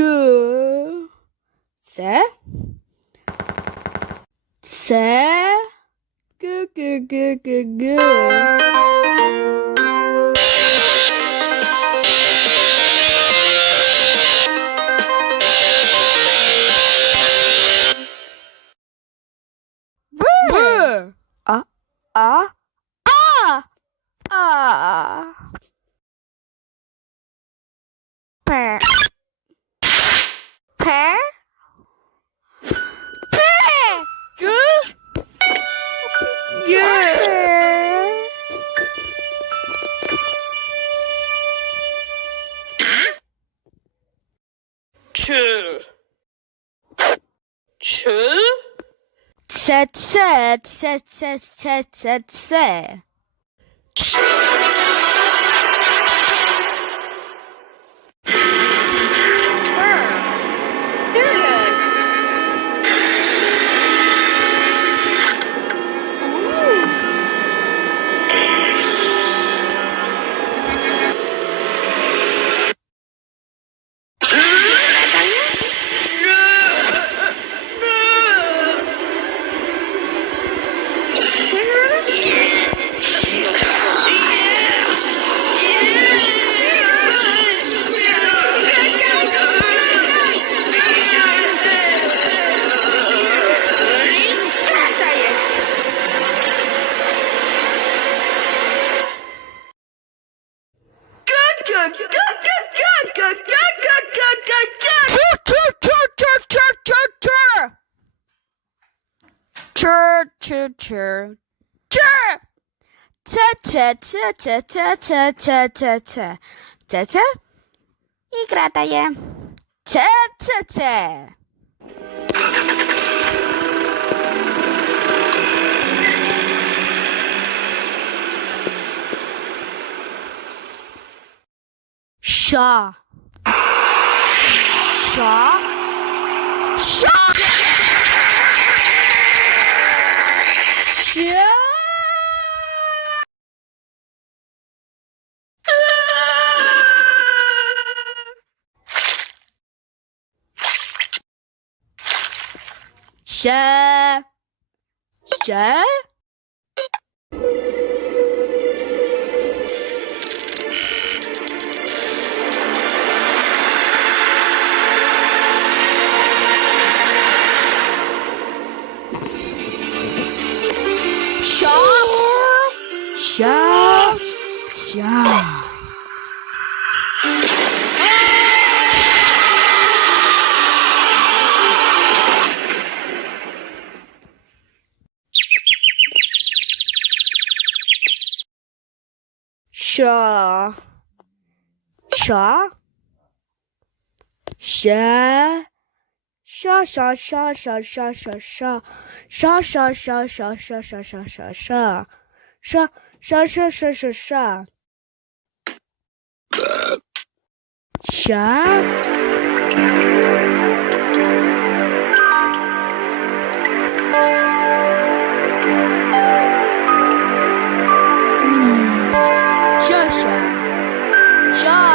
C, C, G, G, G, G, G. B, A, A, A, A. P, P, P, G, G. Ç, Ç, C, C, C, C, C, C, C. Ç. I gra daje C, C, C. Sza. Sza. Sza. Sza. Sza. Sza. Sza. Sza. Sza. Sza. Sza. Sza. Sza, sza, sza, sza, sza, sza, sza. Sza, sza, sza, sza, sza, sza, sza, sza, sza. Sza, sza, sza, sza, sza, sza. Sza. Sza, sza. Sza.